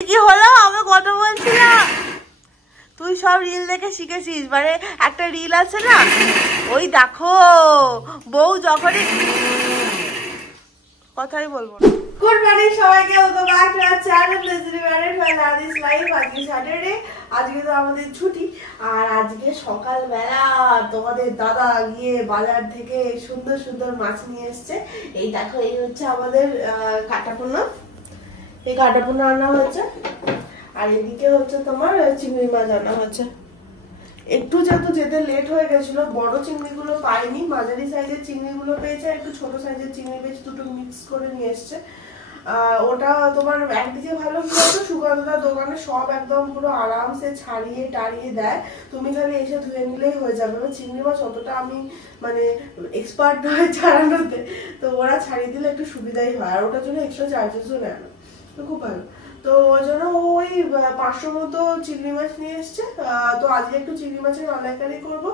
কি হলো? আমি কথা বলছিলাম, তুই সব রিল দেখে শিখেছিস। মানে একটা রিল আছে না, ওই দেখো বউ যখনই, কথাই বলবো না। গুড মর্নিং সবাইকে, welcome back to our channel legendary married by ladies life. আজকে স্যাটারডে, আজকে তো আমাদের ছুটি। আর আজকে সকালবেলা তোমাদের দাদা গিয়ে বাজার থেকে সুন্দর সুন্দর মাছ নিয়ে এসছে। এই দেখো, এই হচ্ছে আমাদের কাটাপোনা, এই কাটাপোনা আনা হচ্ছে। আর এদিকে হচ্ছে তোমার চিংড়ি মাছ আনা হচ্ছে। একটু যেহেতু যেতে লেট হয়ে গেছিল, বড় চিংড়িগুলো পাইনি, মাঝারি সাইজের চিংড়িগুলো পেয়েছে, একটু ছোট সাইজের চিংড়ি পেয়েছে, দুটো মিক্স করে নিয়ে এসছে। ওটা তোমার একদিকে ভালো কি হতো, সুগন্ধার দোকানে সব একদম পুরো আরামসে ছাড়িয়ে টাড়িয়ে দেয়, তুমি খালি এসে ধুয়ে নিলেই হয়ে যাবে। এবার চিংড়ি মাছ অতটা আমি মানে এক্সপার্ট নয় ছাড়ানোতে, তো ওরা ছাড়িয়ে দিলে একটু সুবিধাই হয়। আর ওটার জন্য এক্সট্রা চার্জেসও নেয় না, তো খুব ভালো। তো ওই জন্য ওই 500 মতো চিংড়ি মাছ নিয়ে এসছে। তো আজকে একটু চিংড়ি মাছের মালাইকারি করবো।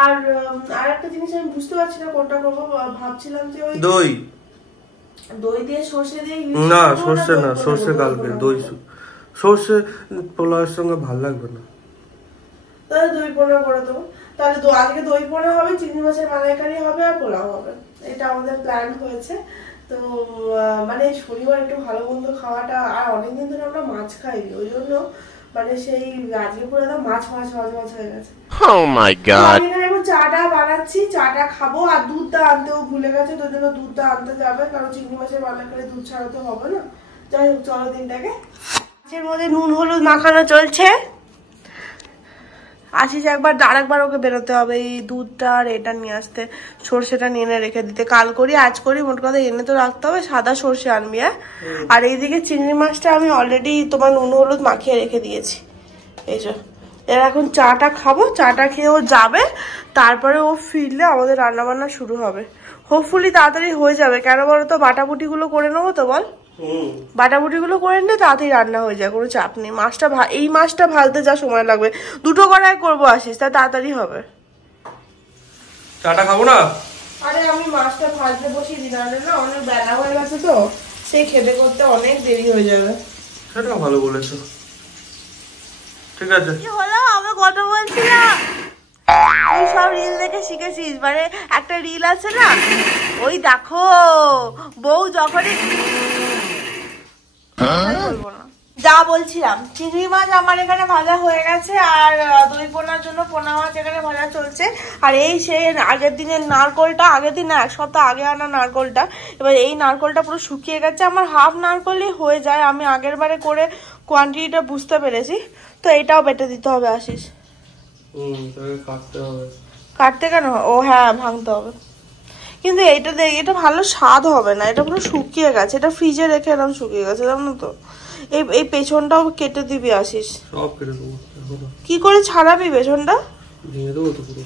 আর একটা জিনিস আমি বুঝতে পারছি না কোনটা করবো, ভাবছিলাম যে ওই দই দিয়ে সর্ষে দিয়ে, না সর্ষে না, সর্ষে কালকে দই, সর্ষে পোলাওয়ের সঙ্গে ভালো লাগবে না, তাহলে দই পোড়া করে দেবো। তাহলে আজকে দই পোড়া হবে, চিংড়ি মাছের মালাইকারি হবে, আর পোলাও হবে। এটা আমাদের প্ল্যান হয়েছে। তো মানে শনিবার একটু ভালো মন্দ খাওয়াটা, আর অনেকদিন ধরে আমরা মাছ খাইনি, ওই জন্য মানে সেই আজকে পুরো একদম মাছ মাছ মাছ মাছ হয়ে গেছে। আমি এখন চাটা বানাচ্ছি, চাটা খাবো। আর দুধটা আনতেও ভুলে গেছে, তো জন্য দুধটা আনতে যাবে, কারণ চিংড়ি মাছের মালাইকারি দুধ ছাড়া তো হবে না। যাই হোক, চলো দিনটাকে। মাছের মধ্যে নুন হলুদ মাখানো চলছে। আসিস একবার, আরেকবার ওকে বেরোতে হবে এই দুধটা আর এটা নিয়ে আসতে, সর্ষেটা নিয়ে এনে রেখে দিতে। কাল করি আজ করি, মোট কথা এনে তো রাখতে হবে। সাদা সর্ষে আনবি। আর এইদিকে চিংড়ি মাছটা আমি অলরেডি তোমার নুন হলুদ মাখিয়ে রেখে দিয়েছি। এই যে এর এখন চাটা খাবো, চাটা খেয়ে ও যাবে, তারপরে ও ফিরলে আমাদের রান্না বান্না শুরু হবে। হোপফুলি তাড়াতাড়ি হয়ে যাবে, কেন বলো তো, বাটাবুটি গুলো করে নেবো তো, বল বাটাবুটি গুলো করে নিলে তাড়াতাড়ি রান্না হয়ে যায়, কোনো চাপ নেই। মাছটা এই মাছটা ভাজতে যা সময় লাগবে, দুটো কড়াই করবো আসিস, তা তাড়াতাড়ি হবে। চাটা খাবো না, আরে আমি মাছটা ভাজতে বসিয়ে দিলাম না, অনেক বেলা হয়ে গেছে, তো সেই খেতে করতে অনেক দেরি হয়ে যাবে। সেটা ভালো বলেছো, ঠিক আছে। কি হলো? আমি কথা বলছিলাম, তুই সব রিল দেখে শিখেছিস। মানে একটা রিল আছে না, ওই দেখো বউ যখনই, বলবো না। যা বলছিলাম, চিংড়ি মাছ আমার এখানে ভাজা হয়ে গেছে, আর দই পোনার জন্য পোনা মাছ এখানে ভাজা চলছে। আর এই সেই আগের দিনের নারকোলটা, আগের দিন না, এক সপ্তাহ আগে আনা নারকোলটা, এবার এই নারকোলটা পুরো শুকিয়ে গেছে। আমার হাফ নারকোলই হয়ে যায়, আমি আগের বারে করে কোয়ান্টিটিটা বুঝতে পেরেছি। তো এটাও বেটে দিতে হবে আসিস। কাটতে হবে। কাটতে কেন? ও হ্যাঁ, ভাঙতে হবে। কিন্তু এইটা দেখ, এটা ভালো স্বাদ হবে না, এটা পুরো শুকিয়ে গেছে, এটা ফ্রিজে রেখে এরকম শুকিয়ে গেছে, জানো তো। এই পেছনটাও কেটে দিবি আসিস। সব কেটে দেবো। কি করে ছাড়াবি পেছনটা? ভেঙে দেবো তো পুরো।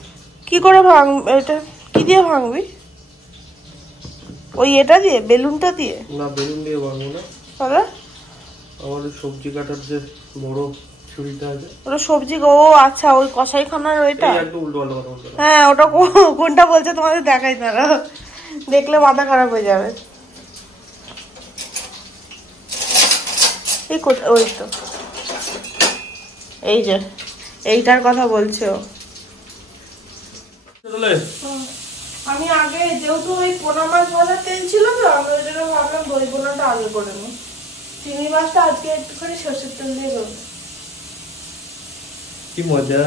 কি করে এটা কি দিয়ে ভাঙবি? ওই এটা দিয়ে, বেলুনটা দিয়ে? না, বেলুন দিয়ে ভাঙবো না। তাহলে আমাদের সবজি কাটার যে বড় ছুরিটা আছে, ওটা সবজি, ও আচ্ছা, ওই কষাইখানার ওইটা। একদম উল্টো পাল্টা কথা বলতে। হ্যাঁ, ওটা কোনটা বলছে তোমাদের দেখাই, তারা দেখলে মাথা খারাপ হয়ে যাবে। ওই তো, এই যে এইটার কথা বলছে ও। আমি আগে যেহেতু ওই পোনা মাছ ভাজার তেল ছিল, তো আমি ওই জন্য ভাবলাম দই পোনাটা আগে করে নিই। চিংড়ি মাছটা আজকে একটুখানি সর্ষের তেল দিয়ে করবো। কি মজা!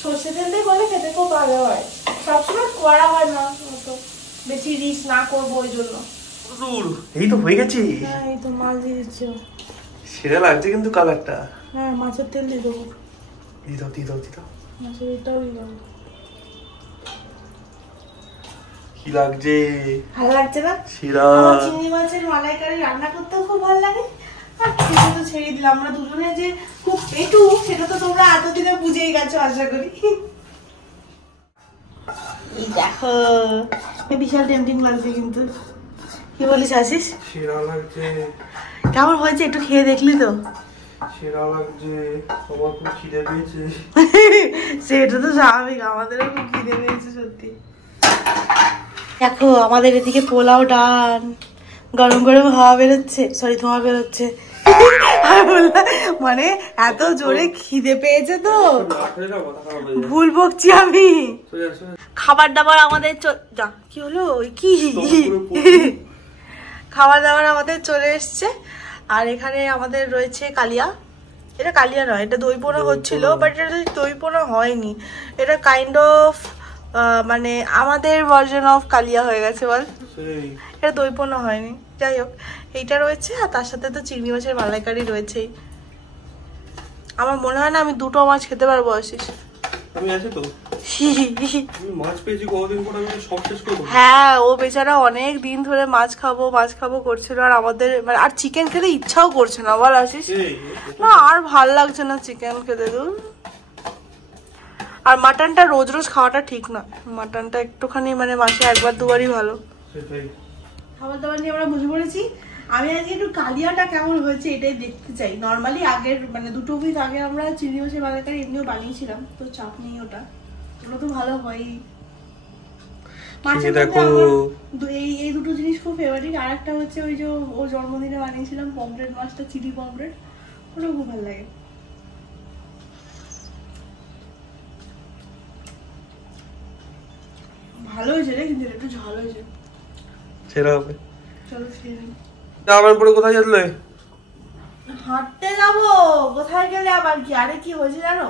সর্ষের তেল দিয়ে করলে খেতে খুব ভালো হয়, সবসময় করা হয় না, বেশি রিচ না করবো ওই জন্য। এই তো হয়ে গেছে। হ্যাঁ, এই তো মাছ দিয়ে দিচ্ছি। সেরা লাগছে কিন্তু কালারটা। হ্যাঁ, মাছের তেল দিয়ে দেবো। দিয়ে দাও। মাছের এটাও দিয়ে দেবো। কি লাগছে? ভালো লাগছে না? সেরা। আমার চিংড়ি মাছের মালাইকারি রান্না করতেও খুব ভালো লাগে, আর খেতে তো ছেড়ে দিলাম। আমরা দুজনে যে খুব পেটু, সেটা তো তোমরা এতদিনে বুঝেই গেছো আশা করি। এই দেখো, বিশাল টেম্পটিং লাগছে কিন্তু। কি বলিস আশিস? সেরা লাগছে। কেমন হয়েছে একটু খেয়ে দেখলি তো? সেরা লাগছে, আমার খুব খিদে পেয়েছে। সেটা তো স্বাভাবিক, আমাদেরও খুব খিদে পেয়েছে সত্যি। দেখো আমাদের এদিকে পোলাও ডান, গরম গরম হাওয়া বেরোচ্ছে, সরি ধোঁয়া বেরোচ্ছে। মানে এত জোরে খিদে পেয়েছে তো ভুল বকছি আমি। খাবার দাবার আমাদের যা কি হলো কি খাবার দাবার আমাদের চলে এসছে। আর এখানে আমাদের রয়েছে কালিয়া। এটা কালিয়া নয়, এটা দই পোড়া হচ্ছিল, বাট এটা দই পোড়া হয়নি, এটা কাইন্ড অফ মানে আমাদের ভার্জন অফ কালিয়া হয়ে গেছে বল, এটা দই পোড়া হয়নি। যাই হোক, এইটা রয়েছে আর তার সাথে তো চিংড়ি মাছের মালাইকারি রয়েছেই। আমার মনে হয় না আমি দুটো মাছ খেতে পারবো আশিস। আমি আছি তো। মাছ পেয়েছি কতদিন পর, আমি সব শেষ করব। হ্যাঁ, ও বেচারা অনেক দিন ধরে মাছ খাবো করছিল, আর আমাদের আর চিকেন খেতে ইচ্ছাও করছে না বল আশিস। না আর ভাল লাগছে না চিকেন খেতে। আর মাটনটা রোজ রোজ খাওয়াটা ঠিক না, মাটনটা একটুখানি মানে মাসে একবার দুবারই ভালো। খাবার দাবার নিয়ে আমরা বুঝে পড়েছি। আমি আজকে একটু কালিয়াটা কেমন হয়েছে এটাই দেখতে চাই। নর্মালি আগের মানে 2 উইক আগে আমরা চিংড়ি মাছের মালাইকারি এমনিও বানিয়েছিলাম, তো চাপ নেই, ওটা তো ভালো হয়। মাছের এই দুটো জিনিস খুব ফেভারিট। আর একটা হচ্ছে ওই যে ওর জন্মদিনে বানিয়েছিলাম পমফ্রেট মাছটা, চিলি পমফ্রেট, ওটাও খুব ভালো লাগে। ভালো হয়েছে রে, কিন্তু একটু ঝাল হয়েছে। সেরা হবে। চলো খেয়ে নিই। আবার পরে কোথায় যাবে? হাঁটতে যাবো। কোথায় গেলে আবার কি? আরে কি হয়েছে জানো,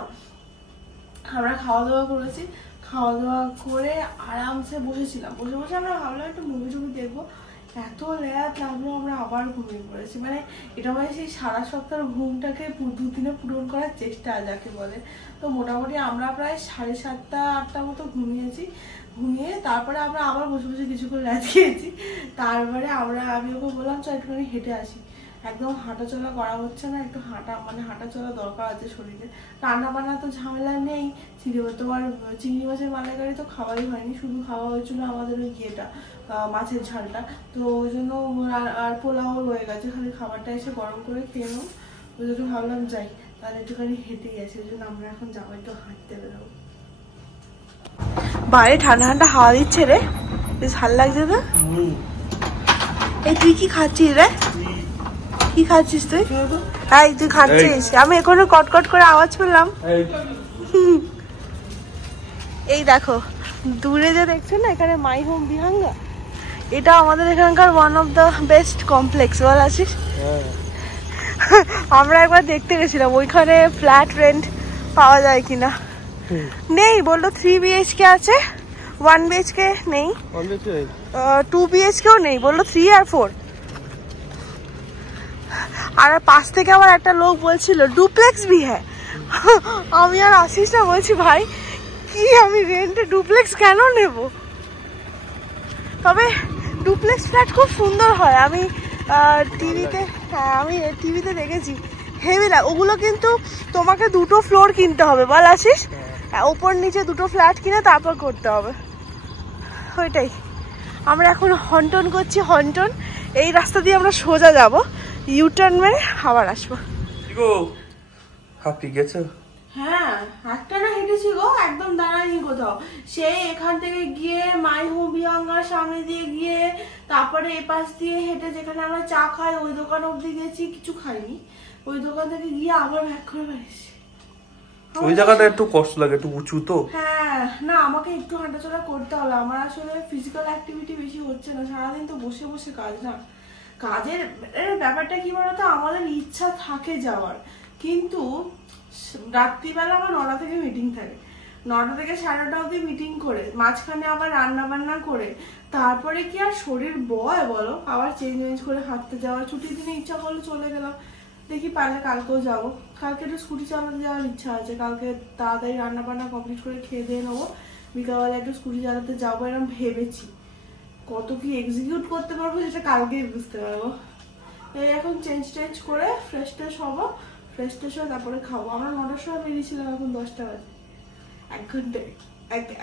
আমরা খাওয়া দাওয়া করেছি, খাওয়া দাওয়া করে আরামসে বসেছিলাম, বসে আমরা ভাবলাম একটু মুভি টুভি দেখবো। এত লেট লাগলো, আমরা আবার ঘুমিয়ে পড়েছি। মানে এটা মানে সেই সারা সপ্তাহের ঘুমটাকে 2 দিনে পূরণ করার চেষ্টা যাকে বলে। তো মোটামুটি আমরা প্রায় 7:30 8টা মতো ঘুমিয়েছি। ঘুমিয়ে তারপরে আমরা আবার বসে কিছুক্ষণ রাত খেয়েছি। তারপরে আমি ওকে বললাম চল একটুখানি হেঁটে আসি। একদম হাঁটা চলা করা হচ্ছে না, একটু হাঁটা চলা দরকার আছে শরীরে। রান্না বান্না তো ঝামেলা নেই, তোমার চিংড়ি মাছের মালাইকারি তো খাওয়াই হয়নি, শুধু খাওয়া হয়েছিল আমাদের ওই ইয়েটা মাছের ঝালটা। তো ওই জন্য আর পোলাও রয়ে গেছে, খালি খাবারটা এসে গরম করে খেয়ে নেব। ওই জন্য ভাবলাম যাই, তাহলে একটুখানি হেঁটে গেছে, ওই জন্য আমরা এখন যাবো, একটু হাঁটতে বেরোবো। বাইরে ঠান্ডা ঠান্ডা হাওয়া দিচ্ছে রে, বেশ ভালো লাগছে তো। এই তুই কি খাচ্ছিস রে? কি খাচ্ছিস তুই? এই তুই খাচ্ছিস? আমি এখনো কটকট করে আওয়াজ পেলাম। এই দেখো দূরে যে দেখছো না, এখানে মাই হোম বিহাঙ্গা, এটা আমাদের এখানকার one of the best complex বল আছিস। আমরা একবার দেখতে গেছিলাম ওইখানে ফ্ল্যাট রেন্ট পাওয়া যায় কিনা। নেই বললো 3 BHK আছে, 1 BHK নেই, 2 BHKও নেই, বললো 3 আর 4। আর পাশ থেকে আবার একটা লোক বলছিল ডুপ্লেক্স ভি হ্যাঁ। আমি আর আসিস না, বলছি ভাই কি আমি রেন্টে ডুপ্লেক্স কেন নেব? তবে ডুপ্লেক্স ফ্ল্যাট খুব সুন্দর হয়, আমি টিভিতে দেখেছি, হেভি লাগে ওগুলো। কিন্তু তোমাকে 2টো ফ্লোর কিনতে হবে বল আসিস, ওপর নিচে 2টো ফ্ল্যাট কিনে তারপর করতে হবে। ওইটাই আমরা এখন হন্টন করছি। হন্টন এই রাস্তা দিয়ে আমরা সোজা যাব, ইউটার্ন মেরে আবার আসবো। হ্যাঁ একটা না হেঁটেছি গো, একদম দাঁড়াইনি কোথাও। সেই এখান থেকে গিয়ে মাই হোম বিহাঙ্গার সামনে দিয়ে গিয়ে তারপরে এপাশ দিয়ে হেঁটে যেখানে আমরা চা খাই ওই দোকান অব্দি গেছি, কিছু খাইনি। ওই দোকান থেকে গিয়ে আবার ব্যাক করে বেরিয়েছি। ওই জায়গাটা একটু কষ্ট লাগে, একটু উঁচু তো। হ্যাঁ না, আমাকে একটু হাঁটাচলা করতে হবে, আমার আসলে ফিজিক্যাল অ্যাক্টিভিটি বেশি হচ্ছে না, সারাদিন তো বসে বসে কাজ না। কাজের ব্যাপারটা কি বলতো, আমাদের ইচ্ছা থাকে যাওয়ার, কিন্তু রাত্রিবেলা আমার 9টা থেকে মিটিং থাকে, 9টা থেকে 9:30 অব্দি মিটিং করে মাঝখানে আবার রান্না বান্না করে তারপরে কি আর শরীর বয় বলো? আবার চেঞ্জ করে হাঁটতে যাওয়া। ছুটির দিনে ইচ্ছা করলে চলে গেলাম, দেখি পারলে কালকেও যাবো। কালকে একটু স্কুটি চালাতে যাওয়ার ইচ্ছা আছে, কালকে তাড়াতাড়ি রান্না বান্না কমপ্লিট করে খেয়ে দিয়ে নেবো, বিকালবেলা একটু স্কুটি চালাতে যাবো এরকম ভেবেছি। কত কি এক্সিকিউট করতে পারবো সেটা কালকেই বুঝতে পারবো। এই এখন চেঞ্জ করে ফ্রেশ ট্রেশ হবো, ফ্রেশ ট্রেশ হয়ে তারপরে খাবো। আমরা 9টার সময় বেরিয়েছিলাম, এখন 10টা বাজে,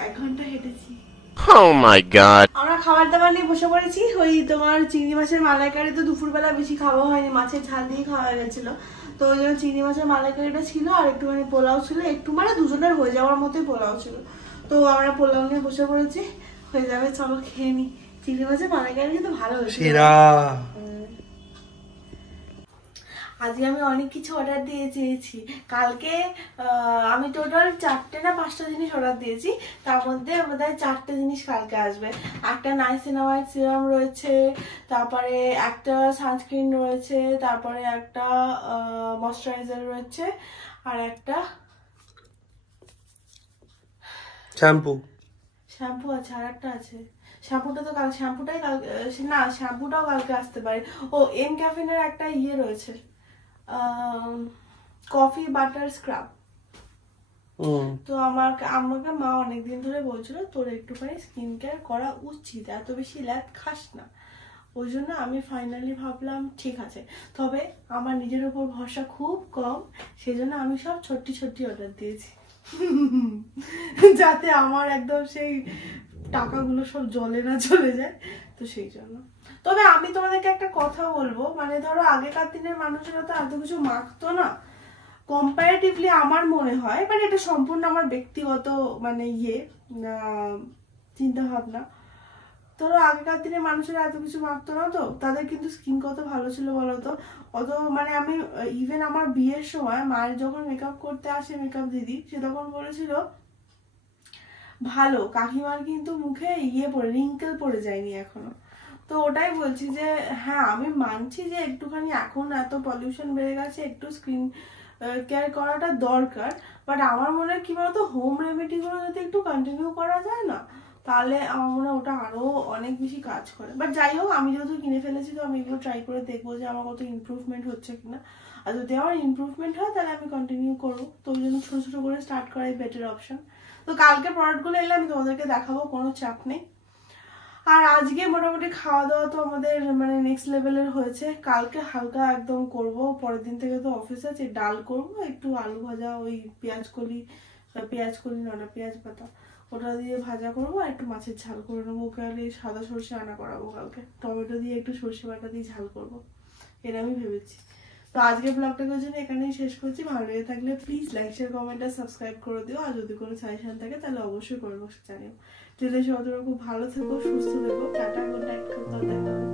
1 ঘন্টা হেঁটেছি। Oh my god. আমরা খাবার দাবার নিয়ে বসে পড়েছি। ওই তোমার চিংড়ি মাছের মালাইকারি তো দুপুরবেলা বেশি খাওয়া হয়নি, মাছের ঝাল দিয়ে খাওয়া গেছিল, তো ওই জন্য চিংড়ি মাছের মালাইকারিটা ছিল, আর একটুখানি পোলাও ছিল, একটু মানে দুজনের হয়ে যাওয়ার মতোই পোলাও ছিল। তো আমরা পোলাও নিয়ে বসে পড়েছি, হয়ে যাবে, চলো খেয়ে নি। চিংড়ি মাছের মালাইকারি কিন্তু ভালো হয়েছে। আজকে আমি অনেক কিছু অর্ডার দিয়ে চেয়েছি। কালকে আমি টোটাল 4টে না 5টা জিনিস অর্ডার দিয়েছি, তার মধ্যে আমাদের 4টে জিনিস কালকে আসবে। একটা নাইসিনামাইড সিরাম রয়েছে, তারপরে একটা সানস্ক্রিন রয়েছে, তারপরে একটা ময়শ্চারাইজার রয়েছে, আর একটা শ্যাম্পু আছে, আর একটা আছে। শ্যাম্পুটাও কালকে আসতে পারে। ও এনক্যাফিনের একটা ইয়ে রয়েছে, কফি বাটার স্ক্রাব। তো আমাকে মা অনেকদিন ধরে বলছিল তোর একটুখানি স্কিন কেয়ার করা উচিত, এত বেশি ল্যাদ খাস না। ওই জন্য আমি ফাইনালি ভাবলাম ঠিক আছে, তবে আমার নিজের উপর ভরসা খুব কম, সেই জন্য আমি সব ছোট্টি অর্ডার দিয়েছি যাতে আমার একদম সেই টাকাগুলো সব জলে না চলে যায়। তো সেই জন্য, তবে আমি তোমাদেরকে একটা কথা বলবো, মানে ধরো আগেকার দিনের মানুষেরা তো এত কিছু মাখতো না কম্পারেটিভলি, আমার মনে হয়, মানে এটা সম্পূর্ণ আমার ব্যক্তিগত মানে চিন্তা ভাবনা। ধরো আগেকার দিনে মানুষেরা এত কিছু মাখতো না, তো তাদের কিন্তু স্কিন কত ভালো ছিল বলতো। অত মানে আমি ইভেন আমার বিয়ের সময় মায়ের যখন মেকআপ করতে আসে মেকআপ দিদি, সে তখন বলেছিল ভালো, কাকিমার কিন্তু মুখে রিঙ্কেল পড়ে যায়নি এখনো। তো ওটাই বলছি যে হ্যাঁ আমি মানছি যে একটুখানি এখন এত পলিউশন বেড়ে গেছে, একটু স্কিন কেয়ার করাটা দরকার, বাট আমার মনে হয় কি বলতো, হোম রেমেডিগুলো যদি একটু কন্টিনিউ করা যায় না, তাহলে আমার মনে হয় ওটা আরো অনেক বেশি কাজ করে। বাট যাই হোক, আমি যেহেতু কিনে ফেলেছি, তো আমি এগুলো ট্রাই করে দেখবো যে আমার কত ইমপ্রুভমেন্ট হচ্ছে কিনা। আর যদি আমার ইমপ্রুভমেন্ট হয় তাহলে আমি কন্টিনিউ করবো। তো ওই জন্য ছোট করে স্টার্ট করাই বেটার অপশন। তো কালকে প্রোডাক্টগুলো এলে আমি তোমাদেরকে দেখাবো, কোনো চাপ নেই। আর আজকে মোটামুটি খাওয়া দাওয়া তো আমাদের মানে নেক্সট লেভেলের হয়েছে। কালকে হালকা একদম করব, পরের দিন থেকে তো অফিস আছে, ডাল করব, একটু আলু ভাজা, ওই পেঁয়াজ কলি নটা পেঁয়াজ পাতা ওটা দিয়ে ভাজা করবো, আর একটু মাছের ঝাল করে নেবো। কালে সাদা সর্ষে আনা করাবো কালকে, টমেটো দিয়ে একটু সর্ষে বাটা দিয়ে ঝাল করবো, এটা আমি ভেবেছি। তো আজকে ব্লগটাকে জন্য এখানেই শেষ করছি। ভালো লেগে থাকলে প্লিজ লাইক শেয়ার কমেন্ট আর সাবস্ক্রাইব করে দিও, আর যদি কোনো সাজেশন থাকে তাহলে অবশ্যই করবো জানিও। যদি সবাই খুব ভালো থেকো, সুস্থ থেকো, টাটা, গুড নাইট, দেখা হবে।